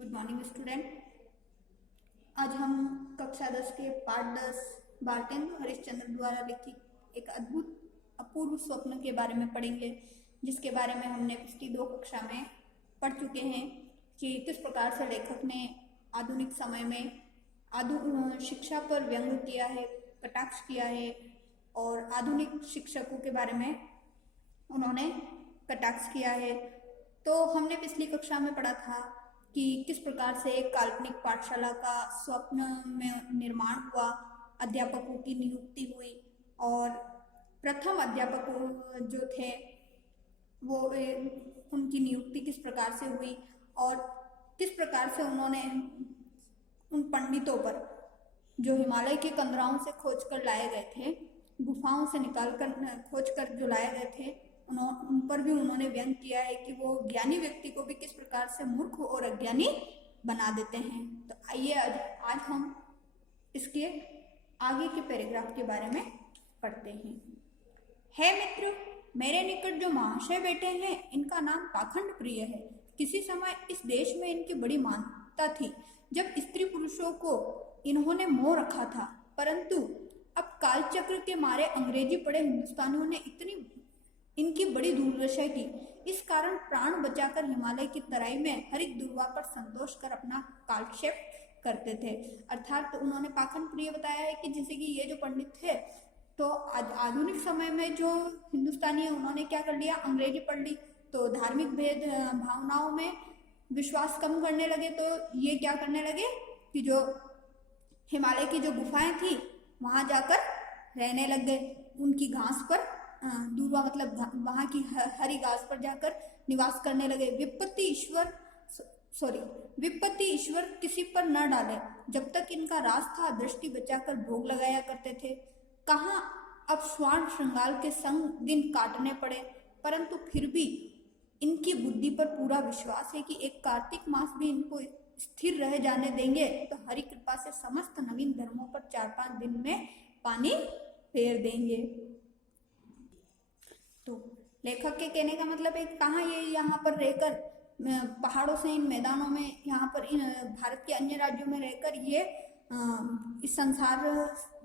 Good morning student. आज हम कक्षा 10 के पाठ 10 भारतेंदु हरिश्चंद्र द्वारा लिखित एक अद्भुत अपूर्व स्वप्न के बारे में पढ़ेंगे, जिसके बारे में हमने पिछली 2 कक्षा में पढ़ चुके हैं कि किस प्रकार से लेखक ने आधुनिक समय में शिक्षा पर व्यंग किया है, कटाक्ष किया है और आधुनिक शिक्षकों के बारे में उन्होंने कटाक्ष किया है। तो हमने पिछली कक्षा में पढ़ा था कि किस प्रकार से एक काल्पनिक पाठशाला का स्वप्न में निर्माण हुआ, अध्यापकों की नियुक्ति हुई और प्रथम अध्यापक जो थे वो उनकी नियुक्ति किस प्रकार से हुई और किस प्रकार से उन्होंने उन पंडितों पर जो हिमालय के कंदराओं से खोज कर लाए गए थे, गुफाओं से निकाल कर खोज कर जो लाए गए थे, उन पर भी उन्होंने व्यंग किया है कि वो ज्ञानी व्यक्ति को भी किस प्रकार से मूर्ख और अज्ञानी बना देते हैं। तो आइए आज हम इसके आगे के पैराग्राफ के बारे में पढ़ते हैं। है मित्र, मेरे निकट जो महाशय बैठे हैं, इनका नाम पाखंड प्रिय है। किसी समय इस देश में इनकी बड़ी मान्यता थी, जब स्त्री पुरुषों को इन्होंने मोह रखा था, परंतु अब कालचक्र के मारे अंग्रेजी पढ़े हिंदुस्तानियों ने इनकी बड़ी दुर्दशा की। इस कारण प्राण बचाकर हिमालय की तराई में हरित दुर्वा पर संतोष कर अपना कालक्षेप करते थे। अर्थात तो उन्होंने पाखंड प्रिय बताया है कि जैसे कि ये जो पंडित थे, तो आधुनिक समय में जो हिंदुस्तानी है उन्होंने क्या कर लिया, अंग्रेजी पढ़ ली, तो धार्मिक भेद भावनाओं में विश्वास कम करने लगे। तो ये क्या करने लगे कि जो हिमालय की जो गुफाएं थी वहां जाकर रहने लग गए, उनकी घास पर दूरवा मतलब वहां की हरी घास पर जाकर निवास करने लगे। विपत्ति ईश्वर किसी पर न डाले, जब तक इनका राज था दृष्टि बचाकर भोग लगाया करते थे। कहाँ अब स्वर्ण श्रृंगार के संग दिन काटने पड़े, परंतु फिर भी इनकी बुद्धि पर पूरा विश्वास है कि एक कार्तिक मास भी इनको स्थिर रह जाने देंगे तो हरि कृपा से समस्त नवीन धर्मों पर 4-5 दिन में पानी फेर देंगे। तो लेखक के कहने का मतलब है कहाँ ये यहाँ पर रहकर पहाड़ों से इन मैदानों में, यहाँ पर इन भारत के अन्य राज्यों में रहकर ये इस संसार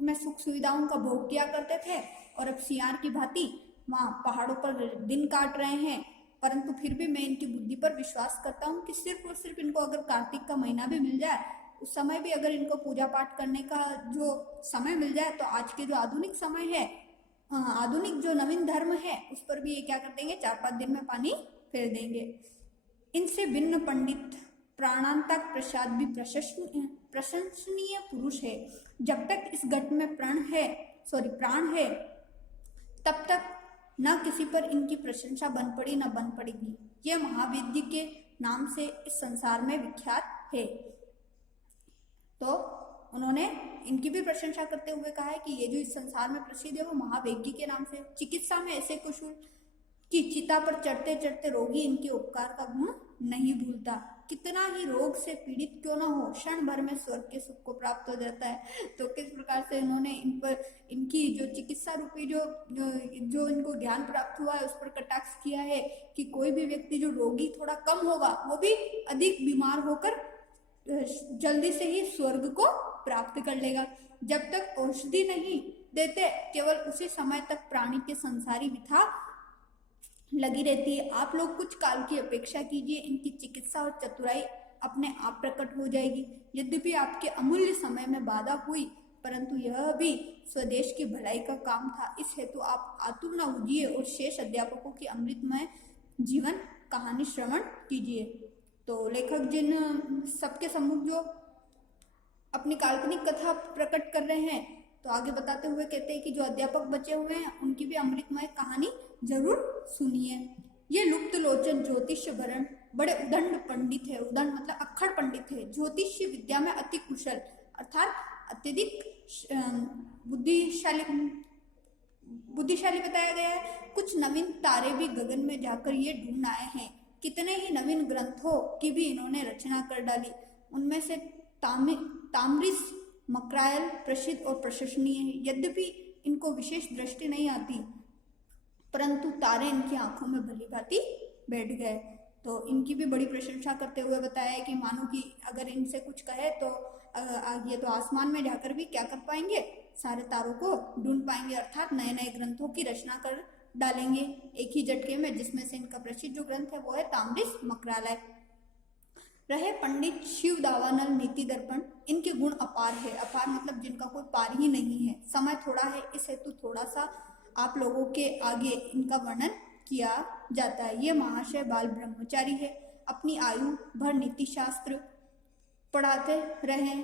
में सुख सुविधाओं का भोग किया करते थे और अब सियार की भांति वहाँ पहाड़ों पर दिन काट रहे हैं। परंतु फिर भी मैं इनकी बुद्धि पर विश्वास करता हूँ कि सिर्फ और सिर्फ इनको अगर कार्तिक का महीना भी मिल जाए, उस समय भी अगर इनको पूजा पाठ करने का जो समय मिल जाए, तो आज के जो आधुनिक समय है, आधुनिक जो नवीन धर्म है, उस पर भी ये क्या कर देंगे, 4-5 दिन में पानी फेर देंगे। इनसे भिन्न पंडित प्राणांतक प्रसाद भी प्रशंसनीय पुरुष है। जब तक इस घट में प्राण है तब तक न किसी पर इनकी प्रशंसा बन पड़ी न बन पड़ेगी। ये महाविद्य के नाम से इस संसार में विख्यात है। तो उन्होंने इनकी भी प्रशंसा करते हुए कहा है कि ये जो इस संसार में प्रसिद्ध है वो महावेगी के नाम से। चिकित्सा में ऐसे कुशल कि चिता पर चढ़ते चढ़ते रोगी इनके उपकार का गुण नहीं भूलता। कितना ही रोग से पीड़ित क्यों ना हो, क्षण भर में स्वर्ग के सुख को प्राप्त हो जाता है। तो किस प्रकार से इन्होंने इन पर इनकी जो चिकित्सा रूपी जो इनको ज्ञान प्राप्त हुआ है उस पर कटाक्ष किया है कि कोई भी व्यक्ति जो रोगी थोड़ा कम होगा वो भी अधिक बीमार होकर जल्दी से ही स्वर्ग को प्राप्त कर लेगा। जब तक औषधि नहीं देते, केवल उसी समय तक प्राणी के संसारी विथा लगी रहती है। आप लोग कुछ काल की अपेक्षा कीजिए, इनकी चिकित्सा और चतुराई अपने आप प्रकट हो जाएगी। यद्यपि आपके अमूल्य समय में बाधा हुई, परंतु यह भी स्वदेश की भलाई का काम था। इस हेतु आप आतुर न होइए और शेष अध्यापकों की अमृतमय जीवन कहानी श्रवण कीजिए। तो लेखक जिन सबके सम्मुख जो अपनी काल्पनिक कथा प्रकट कर रहे हैं, तो आगे बताते हुए कहते हैं कि जो अध्यापक बचे हुए हैं उनकी भी अमृतमय कहानी जरूर सुनिए। ये लुप्त लोचन ज्योतिष भरण बड़े उदंड पंडित है। उदंड मतलब अक्खड़ पंडित है। ज्योतिष विद्या में अति कुशल अर्थात अत्यधिक बुद्धिशाली बताया गया है। कुछ नवीन तारे भी गगन में जाकर ये ढूंढ आए हैं। कितने ही नवीन ग्रंथों की भी इन्होंने रचना कर डाली। उनमें से ताम्रिस मकरायल प्रसिद्ध और प्रशंसनीय है। यद्यपि इनको विशेष दृष्टि नहीं आती, परंतु तारे इनकी आंखों में भली भांति बैठ गए। तो इनकी भी बड़ी प्रशंसा करते हुए बताया है कि मानो कि अगर इनसे कुछ कहे तो ये तो आसमान में जाकर भी क्या कर पाएंगे, सारे तारों को ढूंढ पाएंगे, अर्थात नए नए ग्रंथों की रचना कर डालेंगे एक ही झटके में, जिसमें से इनका प्रसिद्ध जो ग्रंथ है वो है ताम्रिस मकरालय। रहे पंडित शिव दावानल नीति दर्पण, इनके गुण अपार है, अपार मतलब जिनका कोई पार ही नहीं है। समय थोड़ा है, इस हेतु थोड़ा सा आप लोगों के आगे इनका वर्णन किया जाता है। ये महाशय बाल ब्रह्मचारी है, अपनी आयु भर नीति शास्त्र पढ़ाते रहे।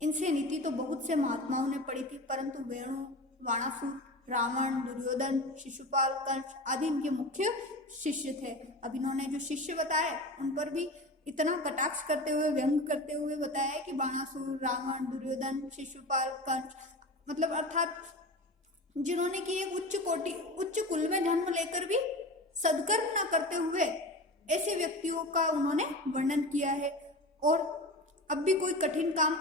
इनसे नीति तो बहुत से महात्माओं ने पढ़ी थी, परंतु वेणु, वाणासुर, रावण, दुर्योधन, शिशुपाल, कंस आदि इनके मुख्य शिष्य थे। अब इन्होंने जो शिष्य बताए उन पर भी इतना कटाक्ष करते हुए, व्यंग करते हुए बताया है कि बाणासुर, रावण, दुर्योधन, शिशुपाल, कंस, मतलब अर्थात जिन्होंने कि एक उच्च कुल में जन्म लेकर भी सदकर्म न करते हुए ऐसे व्यक्तियों का उन्होंने वर्णन किया है। और अब भी कोई कठिन काम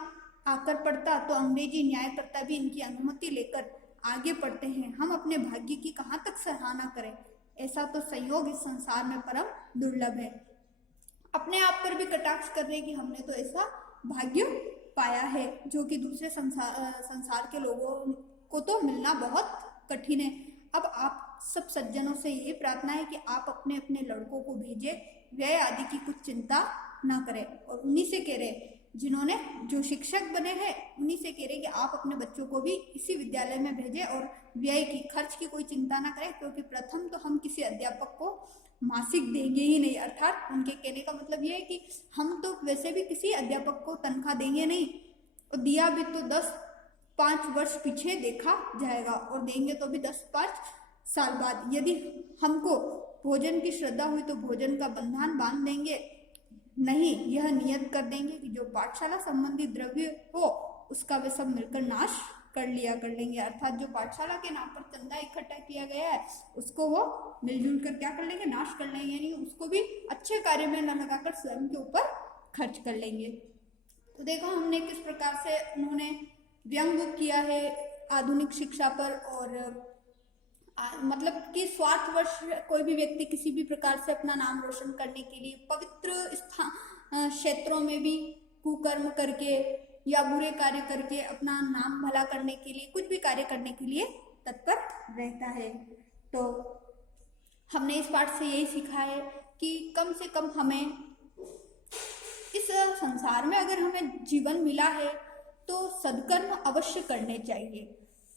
आकर पड़ता तो अंग्रेजी न्यायकर्ता भी इनकी अनुमति लेकर आगे बढ़ते हैं। हम अपने भाग्य की कहाँ तक सराहना करें, ऐसा तो संयोग इस संसार में परम दुर्लभ है। अपने आप पर भी कटाक्ष कर रहे कि हमने तो ऐसा भाग्य पाया है जो कि दूसरे संसार के लोगों को तो मिलना बहुत कठिन है। अब आप सब सज्जनों से ये प्रार्थना है कि आप अपने अपने लड़कों को भेजे, व्यय आदि की कुछ चिंता ना करें। और उन्हीं से कह रहे जिन्होंने जो शिक्षक बने हैं, उन्हीं से कह रहे कि आप अपने बच्चों को भी इसी विद्यालय में भेजें और व्यय की, खर्च की कोई चिंता ना करें, क्योंकि प्रथम तो हम किसी अध्यापक को मासिक देंगे ही नहीं। अर्थात उनके कहने का मतलब ये है कि हम तो वैसे भी किसी अध्यापक को तनख्वाह देंगे नहीं, और दिया भी तो 5 वर्ष पीछे देखा जाएगा, और देंगे तो भी 5 साल बाद। यदि हमको भोजन की श्रद्धा हुई तो भोजन का बंधन बांध देंगे, नहीं यह नियत कर देंगे कि जो पाठशाला संबंधी द्रव्य हो उसका वे सब मिलकर नाश कर लिया कर लेंगे। अर्थात जो पाठशाला के नाम पर चंदा इकट्ठा किया गया है उसको वो मिलजुल कर क्या कर लेंगे, नाश कर लेंगे, यानी उसको भी अच्छे कार्य में न लगाकर स्वयं के ऊपर खर्च कर लेंगे। तो देखो हमने किस प्रकार से उन्होंने व्यंग किया है आधुनिक शिक्षा पर, और मतलब कि स्वार्थवश कोई भी व्यक्ति किसी भी प्रकार से अपना नाम रोशन करने के लिए पवित्र स्थान क्षेत्रों में भी कुकर्म करके या बुरे कार्य करके अपना नाम भला करने के लिए, कुछ भी कार्य करने के लिए तत्पर रहता है। तो हमने इस पाठ से यही सीखा है कि कम से कम हमें इस संसार में अगर हमें जीवन मिला है तो सदकर्म अवश्य करने चाहिए।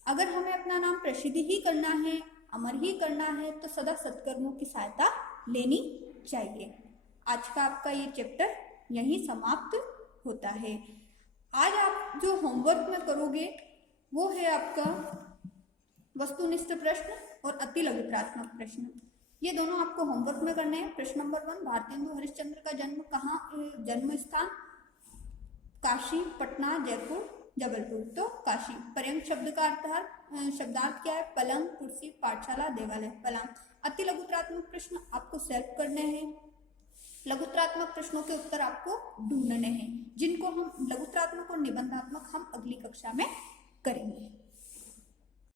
अगर हमें अपना नाम प्रसिद्ध ही करना है, अमर ही करना है, तो सदा सत्कर्मों की सहायता लेनी चाहिए। आज का आपका ये चैप्टर यहीं समाप्त होता है। आज आप जो होमवर्क में करोगे वो है आपका वस्तुनिष्ठ प्रश्न और अति लघुत्रात्मक प्रश्न। ये दोनों आपको होमवर्क में करने हैं। प्रश्न नंबर 1, भारतेंदु हरिश्चंद्र का जन्म कहाँ, जन्म स्थान काशी, पटना, जयपुर, जबलपुर। तो काशी। पर्यंक शब्द का शब्दार्थ क्या है, पलंग, कुर्सी, पाठशाला, देवालय। पलंग। अति लघुत्रात्मक प्रश्न आपको सेल्फ करने हैं। लघुत्रात्मक प्रश्नों के उत्तर आपको ढूंढने हैं, जिनको हम लघुत्रात्मक और निबंधात्मक हम अगली कक्षा में करेंगे।